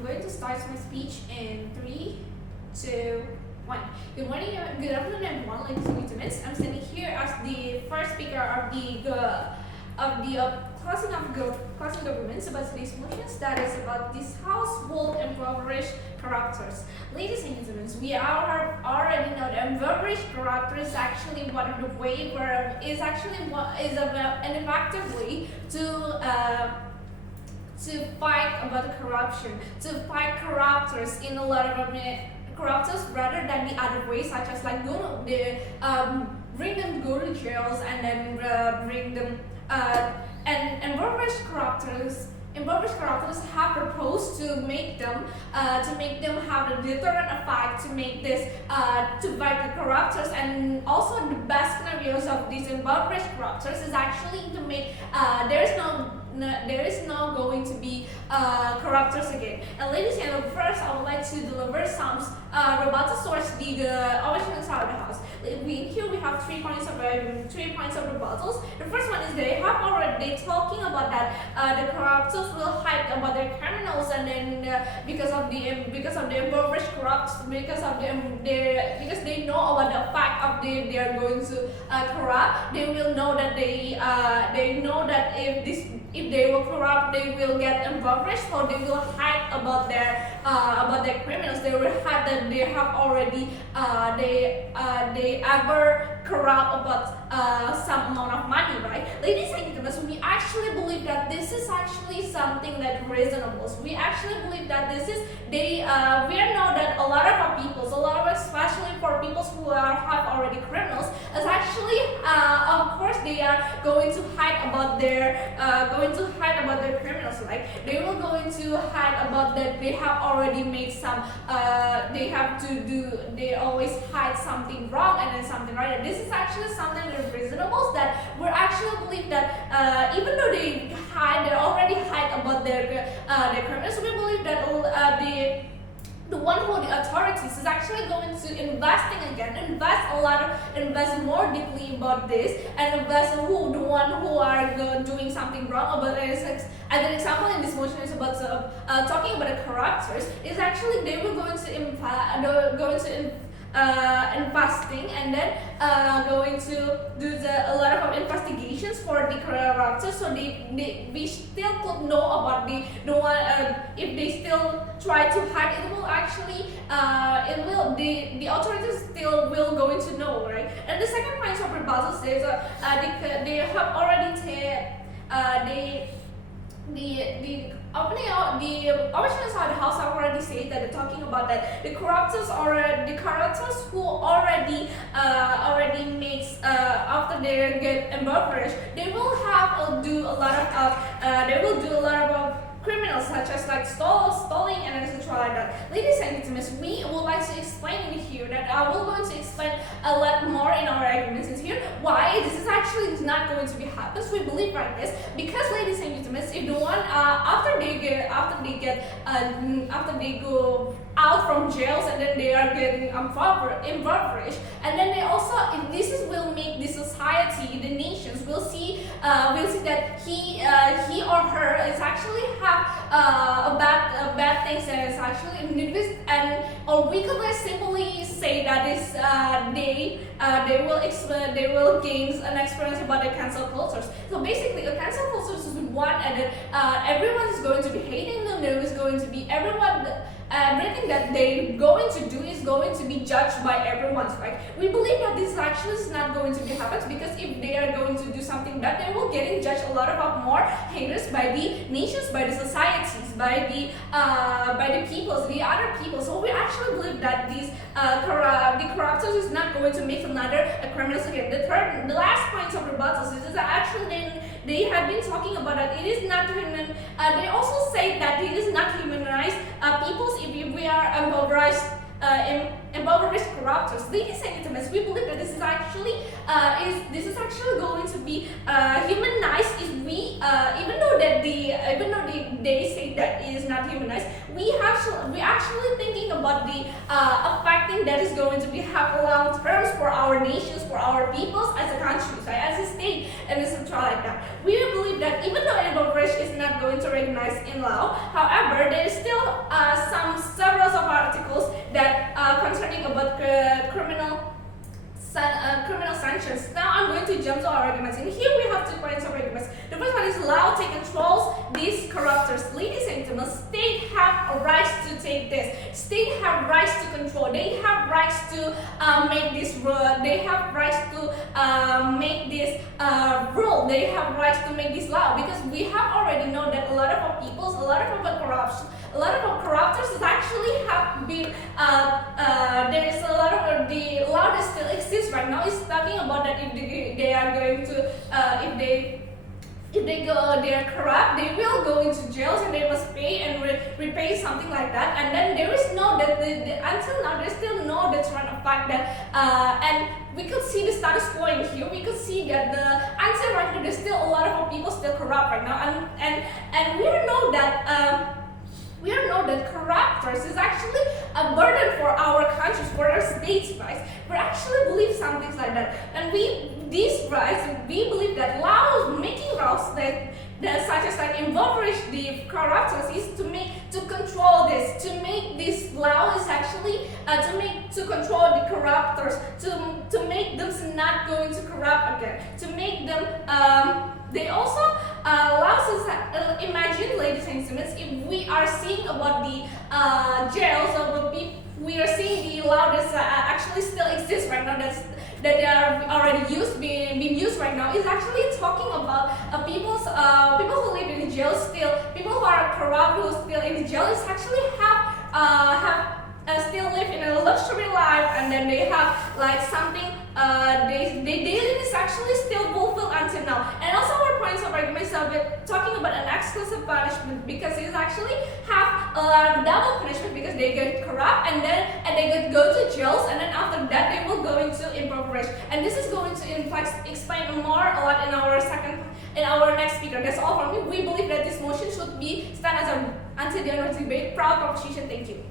I'm going to start my speech in 3, 2, 1. Good morning, good afternoon, everyone. Ladies and gentlemen, I'm standing here as the first speaker of the classing governments about today's motions. That is about this household impoverished characters. Ladies and gentlemen, we already know that impoverished character is actually one of the way where is actually an effective way to fight about the corruption, to fight corruptors in a lot of corruptors rather than the other ways, such as like bring them go to jails and then bring them and impoverished corruptors have proposed to make them have a deterrent effect, to make this to fight the corruptors. And also the best scenarios of these impoverished corruptors is actually to make there is no going to be corruptors again. And ladies and gentlemen, first I would like to deliver some rebuttals towards the opposition side of the house. Here we have 3 points of rebuttals. The first one is they talking about that the corruptors will hide about their criminals, and then because the impoverished corrupts, because they know about the fact of they are going to corrupt, they will know that they know that if they will corrupt, they will get impoverished, so they will hide about their criminals. They will hide that they have already they ever corrupt about some amount of money, right? Ladies and gentlemen, we actually believe that this is actually something that reasonable. We actually believe that this is we know that a lot of our peoples, especially for peoples who have already criminals, is actually of course they are going to hide about their criminals, right? They will going to hide about that they have already made some they always hide something wrong and then something right. And this is actually something that is reasonable, that we actually believe that even though they already hide about their criminals, we believe that the one who the authorities is actually going to invest more deeply about this, and invest the one who are doing something wrong about it. As an example in this motion is about talking about the corruptors, is actually they were going to investing and then going to do a lot of investigations for the corruptors, so we still could know about the one if they still try to hide, it will actually the authorities still will going to know, right? And the second point of rebuttal says they have already the opposition side of the house already said that they're talking about that the corruptors who already makes after they get impoverished, they will do a lot of criminals, such as like stealing and etc. like that. Ladies and gentlemen, we would like to explain in here that we're going to explain a lot more in our arguments in here why this is actually not going to be happen. So we believe like this because, ladies and gentlemen, if the one after they go out from jails and then they are getting impoverished, and then they also, if this will make the society, the nations will see that he or her is actually have a bad things, and it's actually or we could simply say that is they will gain an experience about the cancel cultures. So basically, the cancel cultures is one, and then everyone is going to be hating them. There is going to be everything that they're going to do is going to be judged by everyone, right? We believe that this actually is not going to be happen, because if they are going to do something bad, they will getting judged a lot of more haters by the nations, by the societies, by the peoples, the other people. So we actually believe that the corruptors is not going to make another criminals again. The last point of rebuttals is that actually they have been talking about that it is not human. They also say that it is not humanized peoples if we are impoverished corruptors. Ladies and gentlemen, we believe that this is actually going to be humanized if we even though they say that it is not humanized, we actually thinking about the affecting that is going to be have long terms for our nations, for our peoples as a country, right? As a state, and etc. like that. We believe that even though impoverished is not going to recognize in law, however, there is still gems or arguments. And here we have 2 points of arguments. The first one is law take controls these corruptors. Ladies and gentlemen, state have a right to take this. State have rights to control. They have rights to make this rule. They have rights to make this rule. They have rights to make this law, because we have already know that a lot of our peoples, a lot of our corruption, a lot of our corruptors actually have been there is a lot of the law that still exists right now is talking about that if they are going to if they are corrupt, they will go into jails and they must pay and repay something like that. And then there is no that until now there's still no deterrent fact that and we could see the status quo in here. We could see that until right now there's still a lot of our people still corrupt right now, and we know that. We know that corruptors is actually a burden for our countries, for our states, guys. We actually believe some things like that, and we believe that making laws that such as like impoverish the corruptors is to control this, to make this law is actually to control the corruptors, to make them not going to corrupt again, to make them they also allows us imagine, ladies and gentlemen, if we are seeing about the jails of the people, we are seeing the law that actually still exists right now, that they are already being used right now, is actually talking about people who live in the jail still, people who are corrupt who still in the jail is actually have still live in a luxury life, and then they have like something they daily is actually still fulfilled until now. And also our points of argument is talking about an exclusive punishment, because it's actually have a double punishment, because they get corrupt and they could go to jails, and then after that they will go into impoverished. And this is going to explain more a lot in our next speaker. That's all from me. We believe that this motion should be stand as a until the end of the debate. Proud proposition. Thank you.